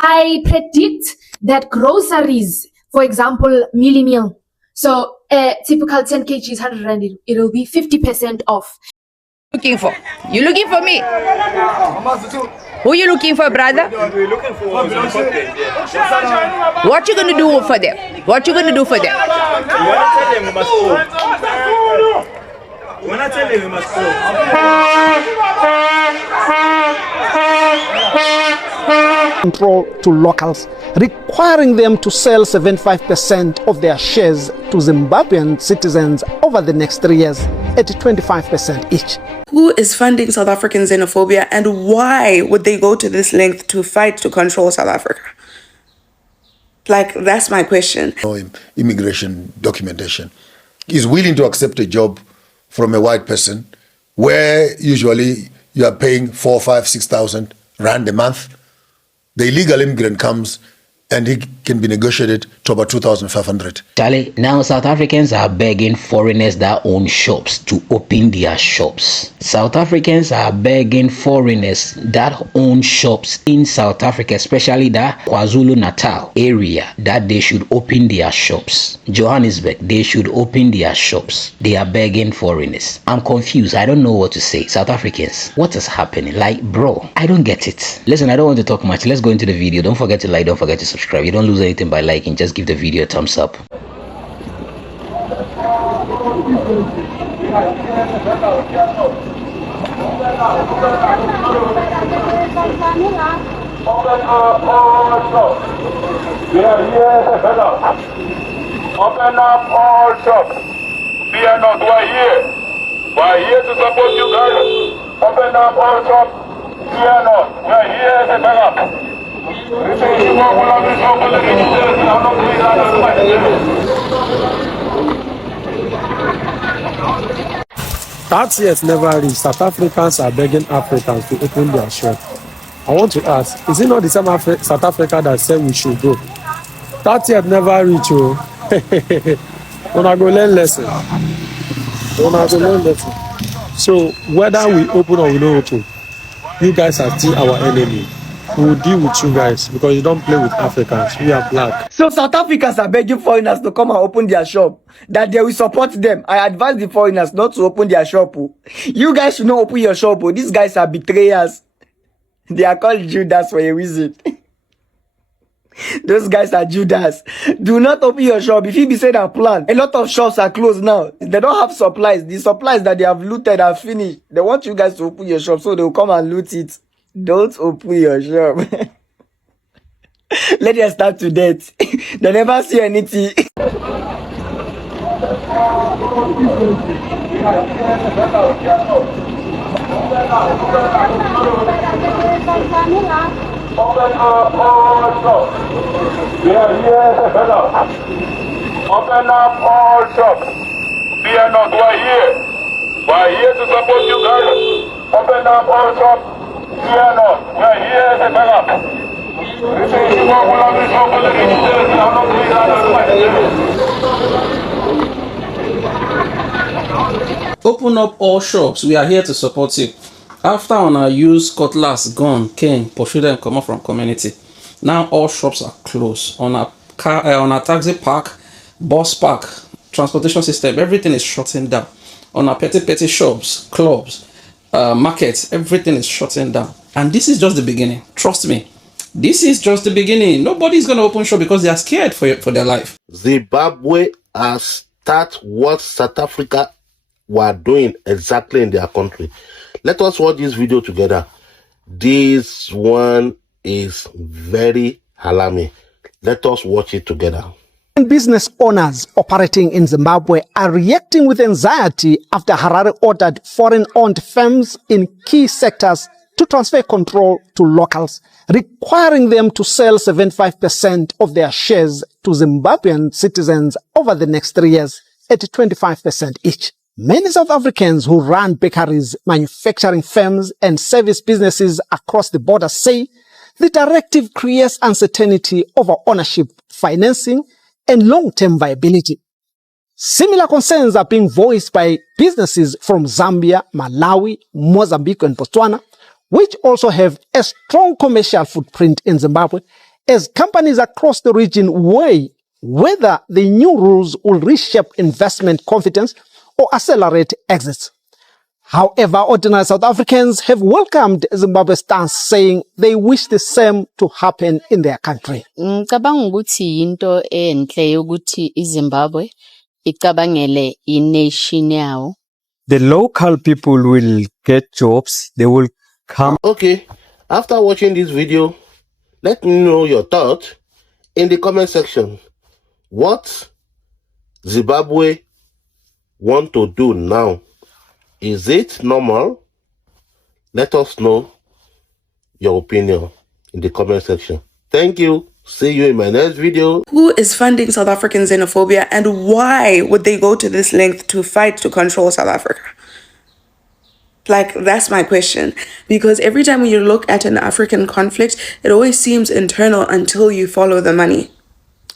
I predict that groceries, for example, mealie meal, so a typical 10 kg is 100 rand, it will be 50% off. Looking for? You looking for me? Who you looking for, brother? We're looking for What you gonna do for them? What you gonna do for them? When I tell them we must go. Control to locals, requiring them to sell 75% of their shares to Zimbabwean citizens over the next 3 years at 25% each. Who is funding South African xenophobia, and why would they go to this length to fight to control South Africa? Like, that's my question. Immigration documentation is willing to accept a job from a white person where usually you are paying 4, 5, 6,000 rand a month. The illegal immigrant comes and he can be negotiated to about 2,500. Charlie, now South Africans are begging foreigners that own shops to open their shops. South Africans are begging foreigners that own shops in South Africa, especially the KwaZulu-Natal area, that they should open their shops. Johannesburg, they should open their shops. They are begging foreigners. I'm confused. I don't know what to say. South Africans, what is happening? Like, bro, I don't get it. Listen, I don't want to talk much. Let's go into the video. Don't forget to like, don't forget to subscribe. You don't lose anything by liking. Just give the video a thumbs up. Open up all shops. We are here, fellow. Open up all shops. Fear not, we're here. We're here to support you guys. Open up all shops. Fear not, we're here, fellow. That yet never reached. South Africans are begging Africans to open their shop. I want to ask, is it not the same South Africa that said we should go? That yet never reached. When I go learn lesson. So whether we open or we don't open, you guys are still our enemy. We will deal with you guys because you don't play with Africans. We are black. So South Africans are begging foreigners to come and open their shop, that they will support them. I advise the foreigners not to open their shop. You guys should not open your shop. These guys are betrayers. They are called Judas for a reason. Those guys are Judas. Do not open your shop. If you be said a plan, a lot of shops are closed now. They don't have supplies. The supplies that they have looted are finished. They want you guys to open your shop so they will come and loot it. Don't open your shop. Let them start to death. They never see anything. Open up all shops. We are here, fellow. Open up all shops. Fear not, we're here. We're here to support you guys. Open up all shops. Fear not, we're here, fellow. Open up all shops. We are here to support you. After on our use cutlass, gun, cane, pursue them come up from community. Now all shops are closed. On a car, on a taxi park, bus park, transportation system, everything is shutting down. On our petty shops, clubs, markets, everything is shutting down. And this is just the beginning. Trust me. This is just the beginning. Nobody's going to open shop because they are scared for their life. Zimbabwe has started what South Africa were doing exactly in their country. Let us watch this video together. This one is very alarming. Let us watch it together. Business owners operating in Zimbabwe are reacting with anxiety after Harare ordered foreign-owned firms in key sectors to transfer control to locals, requiring them to sell 75% of their shares to Zimbabwean citizens over the next 3 years at 25% each. Many South Africans who run bakeries, manufacturing firms, and service businesses across the border say the directive creates uncertainty over ownership, financing, and long-term viability. Similar concerns are being voiced by businesses from Zambia, Malawi, Mozambique, and Botswana, which also have a strong commercial footprint in Zimbabwe as companies across the region weigh whether the new rules will reshape investment confidence or accelerate exits. However, ordinary South Africans have welcomed Zimbabwe's stance, saying they wish the same to happen in their country. Ngicabanga ukuthi into enhle ukuthi iZimbabwe icabangele ination yawo. The local people will get jobs. They will come. Okay, after watching this video, let me know your thoughts in the comment section. What Zimbabwe want to do now? Is it normal? Let us know your opinion in the comment section. Thank you. See you in my next video. Who is funding South African xenophobia, and why would they go to this length to fight to control South Africa? Like, that's my question. Because every time you look at an African conflict, it always seems internal until you follow the money.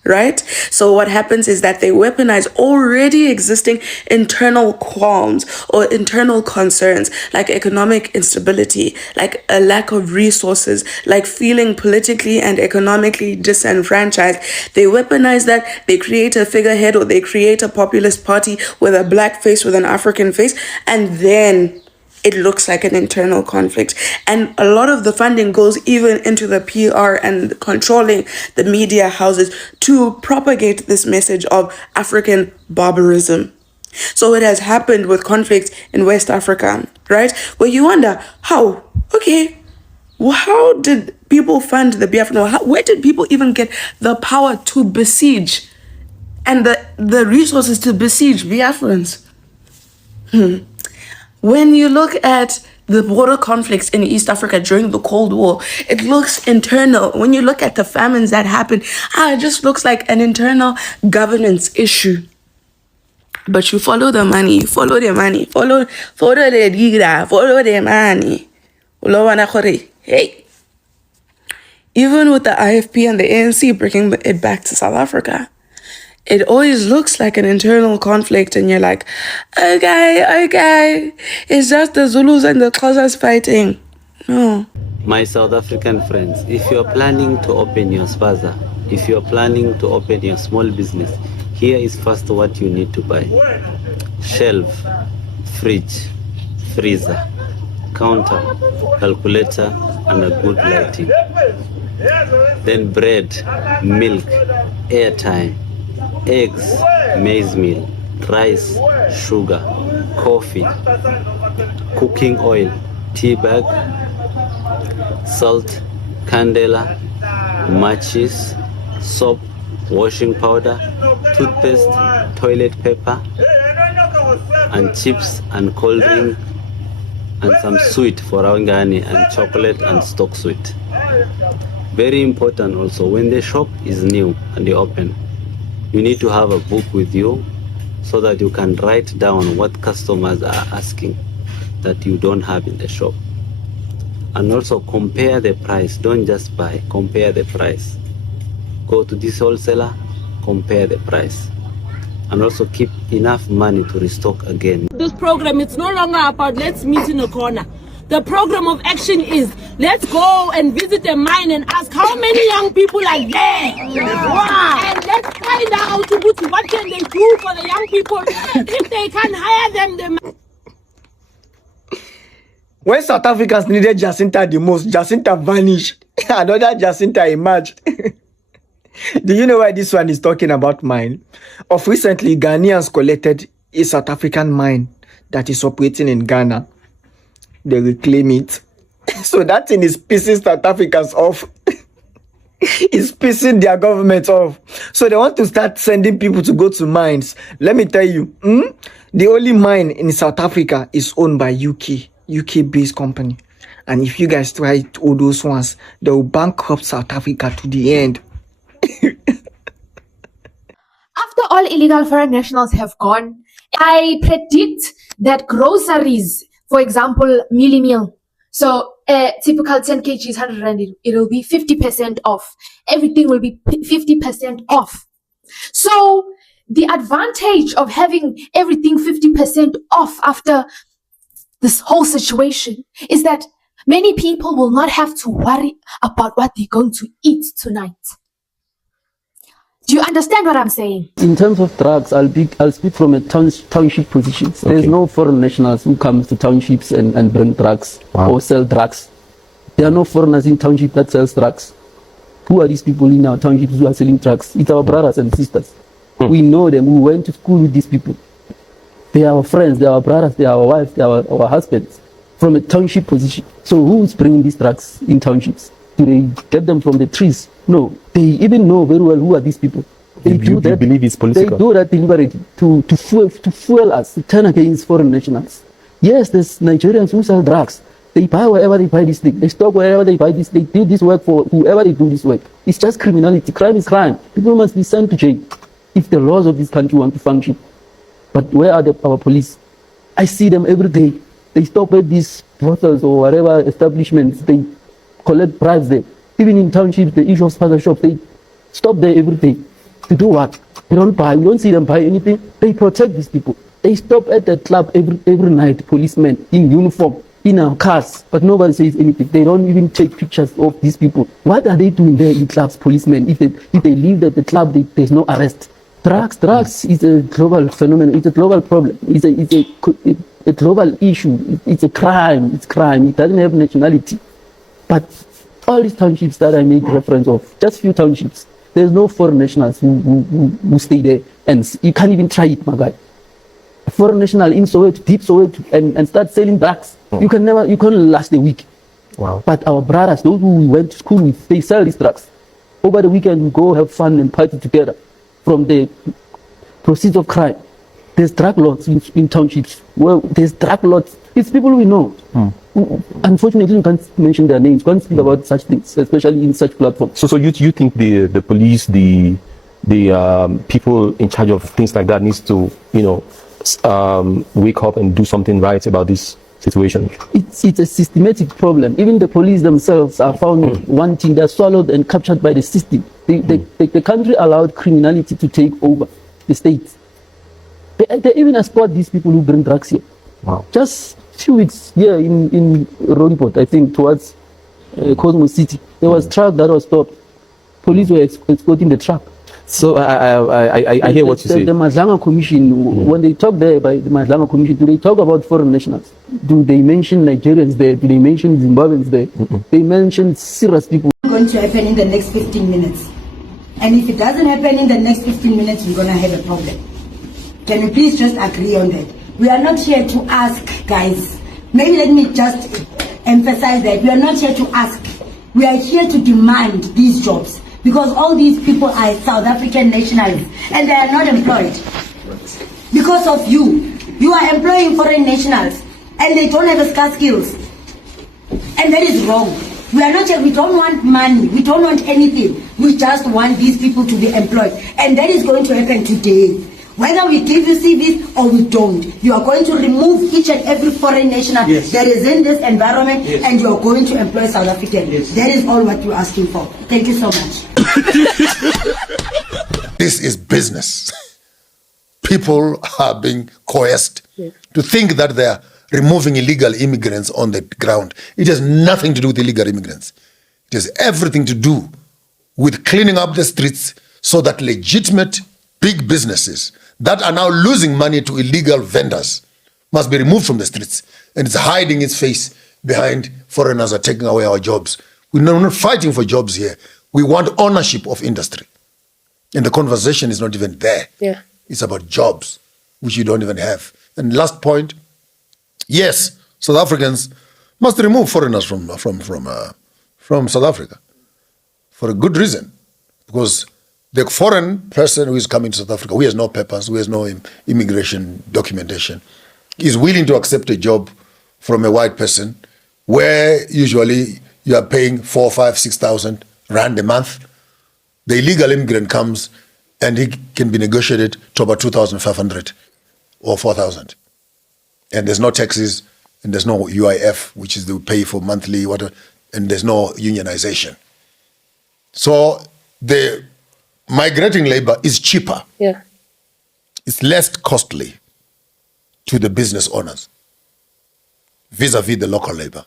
Right? So what happens is that they weaponize already existing internal qualms or internal concerns, like economic instability, like a lack of resources, like feeling politically and economically disenfranchised. They weaponize that, they create a figurehead or they create a populist party with a black face, with an African face, and then it looks like an internal conflict. And a lot of the funding goes even into the PR and controlling the media houses to propagate this message of African barbarism. So it has happened with conflicts in West Africa, right? Where you wonder, how? Okay, well, how did people fund the Biafran? Where did people even get the power to besiege and the resources to besiege Biafrans? When you look at the border conflicts in East Africa during the Cold War, it looks internal. When you look at the famines that happened, it just looks like an internal governance issue. But you follow the money, you follow the money, follow the leader, follow the money. Hey, even with the IFP and the ANC bringing it back to South Africa, it always looks like an internal conflict, and you're like, okay, it's just the Zulus and the Xhosas fighting. No. My South African friends, if you're planning to open your spaza, if you're planning to open your small business, here is first what you need to buy. Shelf, fridge, freezer, counter, calculator, and a good lighting. Then bread, milk, airtime, eggs, maize meal, rice, sugar, coffee, cooking oil, tea bag, salt, candela, matches, soap, washing powder, toothpaste, toilet paper, and chips and cold drink, and some sweet for Awangani, and chocolate and stock sweet. Very important also, when the shop is new and you open, you need to have a book with you so that you can write down what customers are asking that you don't have in the shop. And also compare the price. Don't just buy, compare the price. Go to this wholesaler, compare the price. And also keep enough money to restock again. This program, it's no longer about let's meet in a corner. The program of action is let's go and visit the mine and ask how many young people are there. Wow. And let's find out what can they do for the young people. If they can hire them, When South Africans needed Jacinta the most, Jacinta vanished. Another Jacinta emerged. Do you know why this one is talking about mine? Of recently, Ghanaians collected a South African mine that is operating in Ghana. They reclaim it. So that thing is pissing South Africans off. It's pissing their government off. So they want to start sending people to go to mines. Let me tell you, the only mine in South Africa is owned by UK-based company. And if you guys try all those ones, they will bankrupt South Africa to the end. After all illegal foreign nationals have gone, I predict that groceries, for example, meal. So a typical 10 kgs, 100 rand, it will be 50% off. Everything will be 50% off. So the advantage of having everything 50% off after this whole situation is that many people will not have to worry about what they're going to eat tonight. Do you understand what I'm saying? In terms of drugs, I'll speak from a township position. There's no foreign nationals who come to townships and bring drugs or sell drugs. There are no foreigners in township that sells drugs. Who are these people in our townships who are selling drugs? It's our brothers and sisters. We know them. We went to school with these people. They are our friends. They are our brothers. They are our wives. They are our husbands. From a township position. So who's bringing these drugs in townships? Do they get them from the trees? No. They even know very well who are these people. They do that. You believe it's political? They do that deliberately to fuel us, to turn against foreign nationals. Yes, there's Nigerians who sell drugs. They buy wherever they buy this thing. They stock wherever they buy this. They do this work for whoever they do this work. It's just criminality. Crime is crime. People must be sent to jail if the laws of this country want to function. But where are our police? I see them every day. They stop at these brothels or whatever establishments. They collect bribes there. Even in townships, the issue of sponsor shops, they stop there every day. To do what? They don't buy. We don't see them buy anything. They protect these people. They stop at the club every night, policemen in uniform, in our cars, but nobody says anything. They don't even take pictures of these people. What are they doing there in clubs, policemen? If they leave at the club, there's no arrest. Drugs is a global phenomenon. It's a global problem. It's a global issue. It's a crime. It's crime. It doesn't have nationality. But all these townships that I make reference of, just few townships, there's no foreign nationals who stay there, and you can't even try it, my guy. A foreign national in Soweto, deep Soweto, and start selling drugs. You can't last a week. Wow. But our brothers, those who we went to school with, they sell these drugs. Over the weekend, we go have fun and party together. From the proceeds of crime, there's drug lords in townships. Well, there's drug lords. It's people we know. Unfortunately, you can't mention their names. You can't speak about such things, especially in such platforms. So you think the police, the people in charge of things like that needs to, wake up and do something right about this situation? It's a systematic problem. Even the police themselves are found wanting. They're swallowed and captured by the system. The country allowed criminality to take over the state. They even escort these people who bring drugs here. Wow. Just few weeks here in Rompot, I think, towards Cosmo City, there was a truck that was stopped. Police were escorting the truck. So I hear what you say. The Madlanga Commission, when they talk there by the Madlanga Commission, do they talk about foreign nationals? Do they mention Nigerians there? Do they mention Zimbabweans there? They mention serious people. It's going to happen in the next 15 minutes. And if it doesn't happen in the next 15 minutes, we're going to have a problem. Can we please just agree on that? We are not here to ask, guys. Maybe let me just emphasize that. We are not here to ask. We are here to demand these jobs. Because all these people are South African nationals and they are not employed. Because of you. You are employing foreign nationals and they don't have scarce skills. And that is wrong. We are not here, we don't want money, we don't want anything. We just want these people to be employed. And that is going to happen today. Whether we give you CVs or we don't, you are going to remove each and every foreign national that is in this environment and you are going to employ South Africans. That is all what you're asking for. Thank you so much. This is business. People are being coerced to think that they are removing illegal immigrants on the ground. It has nothing to do with illegal immigrants. It has everything to do with cleaning up the streets so that legitimate big businesses that are now losing money to illegal vendors must be removed from the streets. And it's hiding its face behind foreigners are taking away our jobs. We're not fighting for jobs here. We want ownership of industry. And the conversation is not even there. It's about jobs, which you don't even have. And last point, yes, South Africans must remove foreigners from South Africa for a good reason. Because the foreign person who is coming to South Africa, who has no papers, who has no immigration documentation, is willing to accept a job from a white person where usually you are paying 4,000, 5,000, 6,000 rand a month. The illegal immigrant comes and he can be negotiated to about 2,500 or 4,000. And there's no taxes and there's no UIF, which is the pay for monthly, whatever, and there's no unionization. So the migrating labor is cheaper. It's less costly to the business owners vis-a-vis the local labor.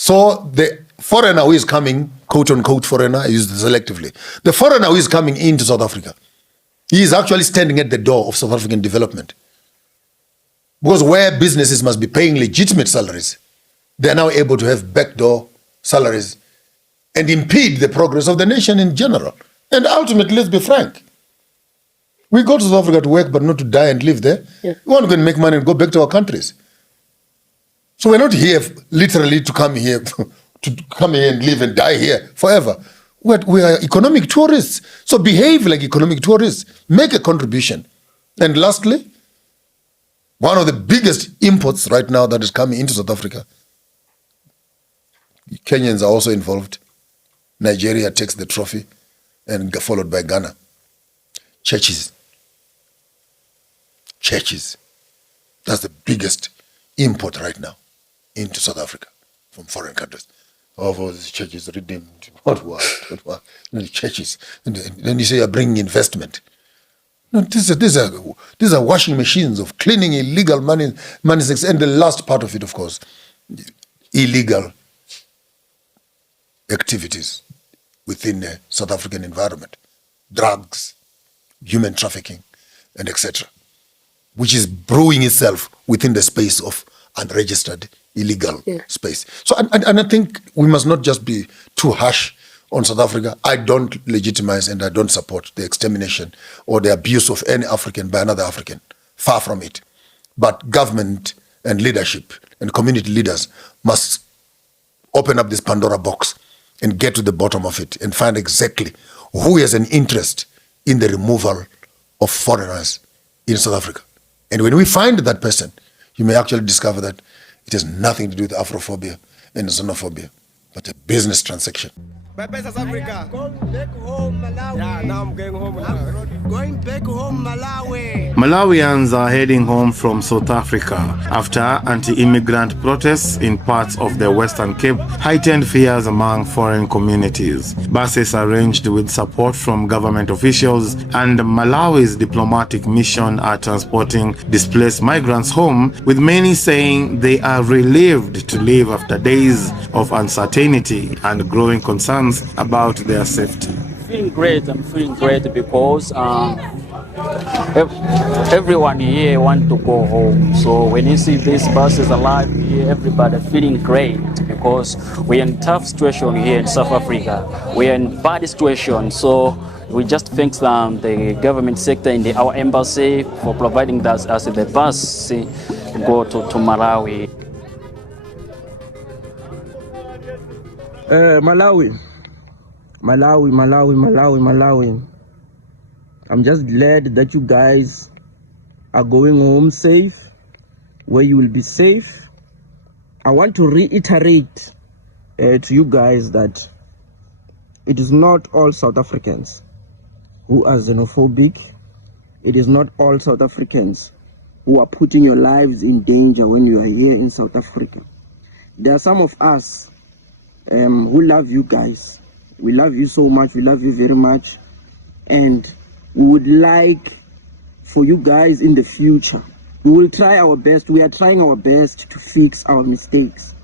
So the foreigner who is coming, quote unquote foreigner, I use this selectively. The foreigner who is coming into South Africa, he is actually standing at the door of South African development. Because where businesses must be paying legitimate salaries, they are now able to have backdoor salaries and impede the progress of the nation in general. And ultimately, let's be frank, we go to South Africa to work, but not to die and live there. Yeah. We want to go and make money and go back to our countries. So we're not here literally to come here and live and die here forever. We are economic tourists. So behave like economic tourists. Make a contribution. And lastly, one of the biggest imports right now that is coming into South Africa, Kenyans are also involved. Nigeria takes the trophy and followed by Ghana. Churches. That's the biggest import right now into South Africa from foreign countries. All these churches redeemed. What? Churches. And then you say you're bringing investment. No, these are washing machines of cleaning illegal money, and the last part of it, of course, illegal activities within the South African environment, drugs, human trafficking, and etc., which is brewing itself within the space of unregistered illegal space. So, and I think we must not just be too harsh on South Africa. I don't legitimize and I don't support the extermination or the abuse of any African by another African. Far from it. But government and leadership and community leaders must open up this Pandora box and get to the bottom of it and find exactly who has an interest in the removal of foreigners in South Africa. And when we find that person, you may actually discover that it has nothing to do with Afrophobia and Xenophobia, but a business transaction. Bye-bye, South Africa. Going back home, Malawi. Yeah, now I'm going home now. Going back home, Malawi. Malawians are heading home from South Africa after anti-immigrant protests in parts of the Western Cape heightened fears among foreign communities. Buses arranged with support from government officials and Malawi's diplomatic mission are transporting displaced migrants home, with many saying they are relieved to leave after days of uncertainty and growing concerns about their safety. I'm feeling great because everyone here wants to go home. So when you see these buses alive here, everybody feeling great because we're in a tough situation here in South Africa. We're in bad situation. So we just thank the government sector and our embassy for providing us the bus to go to Malawi. Malawi. I'm just glad that you guys are going home safe, where you will be safe. I want to reiterate to you guys that it is not all South Africans who are xenophobic. It is not all South Africans who are putting your lives in danger when you are here in South Africa. There are some of us who love you guys. We love you so much. We love you very much. And we would like for you guys in the future. We will try our best. We are trying our best to fix our mistakes.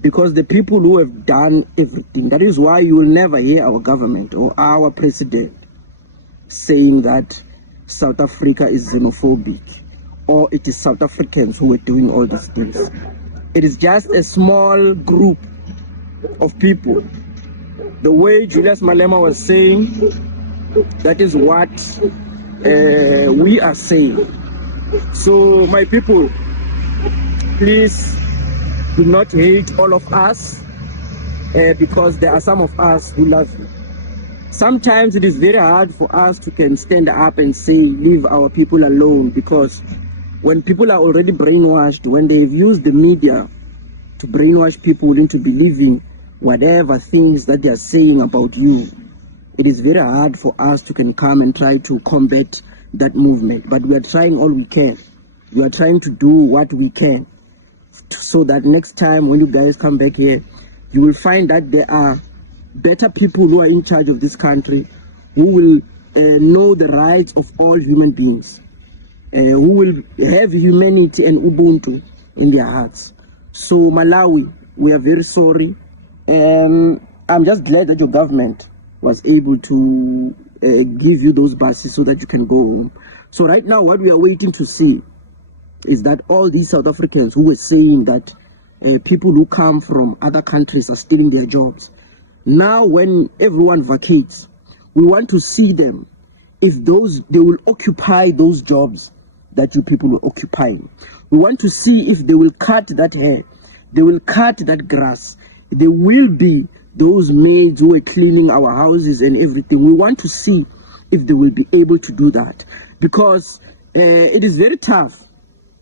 Because the people who have done everything, that is why you will never hear our government or our president saying that South Africa is xenophobic or it is South Africans who are doing all these things. It is just a small group of people. The way Julius Malema was saying, that is what we are saying. So my people, please do not hate all of us because there are some of us who love you. Sometimes it is very hard for us to can stand up and say, leave our people alone, because when people are already brainwashed, when they've used the media to brainwash people into believing whatever things that they are saying about you, it is very hard for us to can come and try to combat that movement. But we are trying all we can. We are trying to do what we can so that next time when you guys come back here, you will find that there are better people who are in charge of this country, who will know the rights of all human beings, who will have humanity and Ubuntu in their hearts. So Malawi, We are very sorry. I'm just glad that your government was able to give you those buses so that you can go home. So right now, what we are waiting to see is that all these South Africans who were saying that people who come from other countries are stealing their jobs. Now, when everyone vacates, we want to see them if they will occupy those jobs that you people were occupying. We want to see if they will cut that hair, they will cut that grass. There will be those maids who are cleaning our houses and everything. We want to see if they will be able to do that, because it is very tough.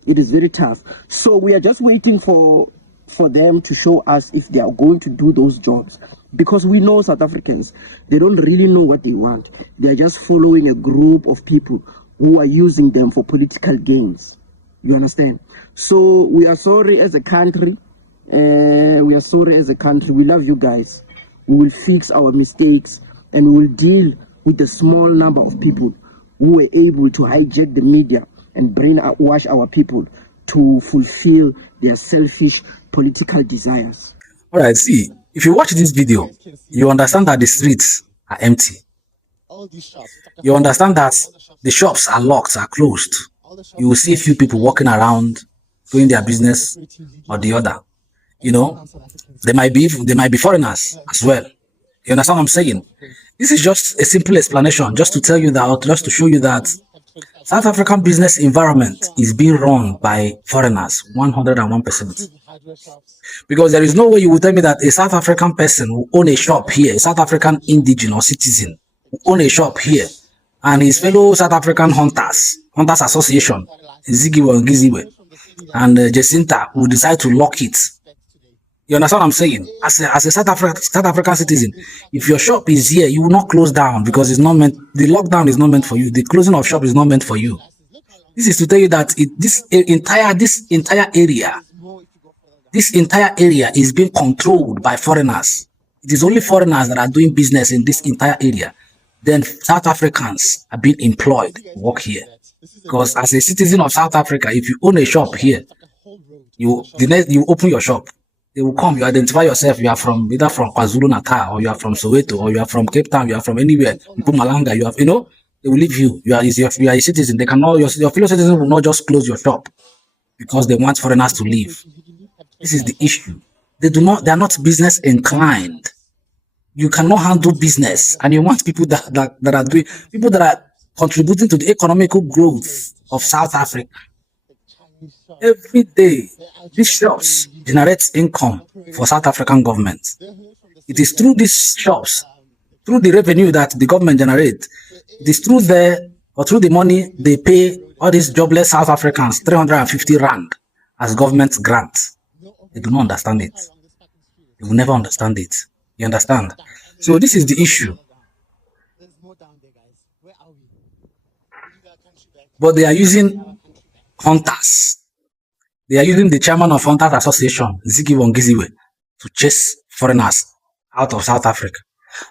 It is very tough. So we are just waiting for them to show us if they are going to do those jobs, because we know South Africans, they don't really know what they want. They are just following a group of people who are using them for political gains. You understand? So we are sorry as a country. We are sorry as a country. We love you guys. We will fix our mistakes, and we will deal with the small number of people who were able to hijack the media and brainwash our people to fulfill their selfish political desires. All right, see, if you watch this video, you understand that the streets are empty. You understand that the shops are locked, are closed. You will see a few people walking around, doing their business or the other. You know, they might be foreigners as well. You understand what I'm saying? This is just a simple explanation, just to tell you that, just to show you that South African business environment is being run by foreigners, 101%. Because there is no way you will tell me that a South African person will own a shop here, a South African indigenous or citizen will own a shop here, and his fellow South African Hunters Association, Zimbabwe and Jacinta will decide to lock it. You understand what I'm saying? As a South African citizen, if your shop is here, you will not close down, because it's not meant. The lockdown is not meant for you. The closing of shop is not meant for you. This is to tell you that this entire area is being controlled by foreigners. It is only foreigners that are doing business in this entire area. Then South Africans are being employed to work here. Because as a citizen of South Africa, if you own a shop here, you open your shop. They will come, you identify yourself, you are from either from KwaZulu-Natal, or you are from Soweto, or you are from Cape Town, you are from anywhere, Mpumalanga, you have, they will leave you. You are a citizen. They cannot, your fellow citizens will not just close your shop because they want foreigners to leave. This is the issue. They are not business inclined. You cannot handle business, and you want people that are contributing to the economical growth of South Africa. Every day, these shops generate income for South African government. It is through these shops, through the revenue that the government generates, it is through through the money they pay all these jobless South Africans 350 rand as government grant. They do not understand it. They will never understand it. You understand? So this is the issue. But they are using hunters. They are using the chairman of Hunters Association, Zimbabwe, to chase foreigners out of South Africa.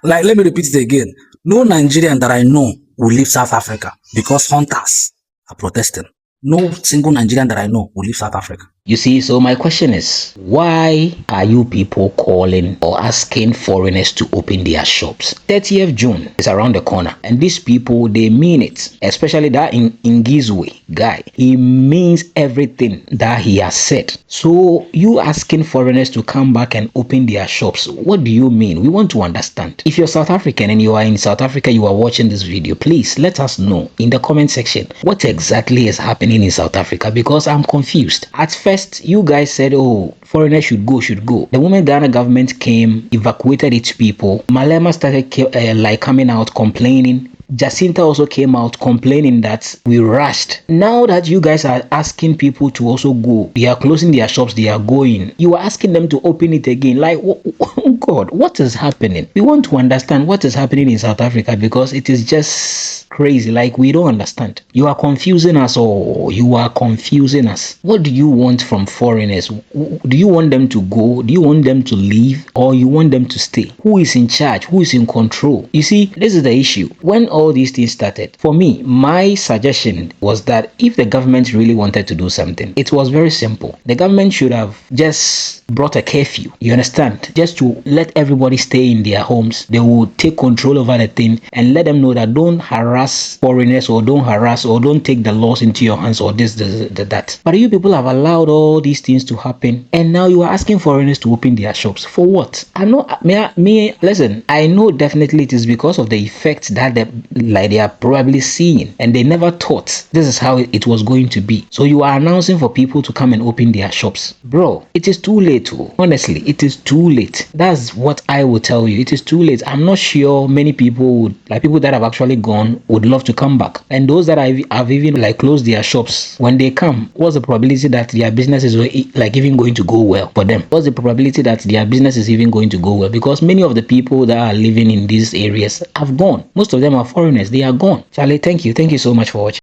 Like, let me repeat it again. No Nigerian that I know will leave South Africa because hunters are protesting. No single Nigerian that I know will leave South Africa. You see, so my question is, why are you people calling or asking foreigners to open their shops? 30th June is around the corner, and these people, they mean it. Especially that Ngizwe guy. He means everything that he has said. So you asking foreigners to come back and open their shops, what do you mean? We want to understand. If you're South African and you are in South Africa, you are watching this video, please let us know in the comment section what exactly is happening in South Africa, because I'm confused. At first, you guys said, oh, foreigners should go. The moment Ghana government came, evacuated its people, Malema started coming out complaining. Jacinta also came out complaining that we rushed. Now that you guys are asking people to also go, they are closing their shops, they are going. You are asking them to open it again. Like, oh God, what is happening? We want to understand what is happening in South Africa, because it is just crazy, like we don't understand. You are confusing us all. You are confusing us. What do you want from foreigners? Do you want them to go? Do you want them to leave? Or you want them to stay? Who is in charge? Who is in control? You see, this is the issue. When all these things started, for me, my suggestion was that if the government really wanted to do something, it was very simple. The government should have just brought a curfew, you understand, just to let everybody stay in their homes. They will take control over the thing and let them know that don't harass foreigners, or don't harass, or don't take the laws into your hands, or this, that. But you people have allowed all these things to happen, and now you are asking foreigners to open their shops for what? I'm not listen, I know definitely it is because of the effects that they are probably seeing, and they never thought this is how it was going to be. So you are announcing for people to come and open their shops. Bro, it is too late. Honestly, it is too late. That's what I will tell you. It is too late. I'm not sure many people would, like people that have actually gone, would love to come back. And those that have even like closed their shops, when they come, what's the probability that their business is like even going to go well for them? What's the probability that their business is even going to go well? Because many of the people that are living in these areas have gone. Most of them are foreigners. They are gone. Charlie, thank you. Thank you so much for watching.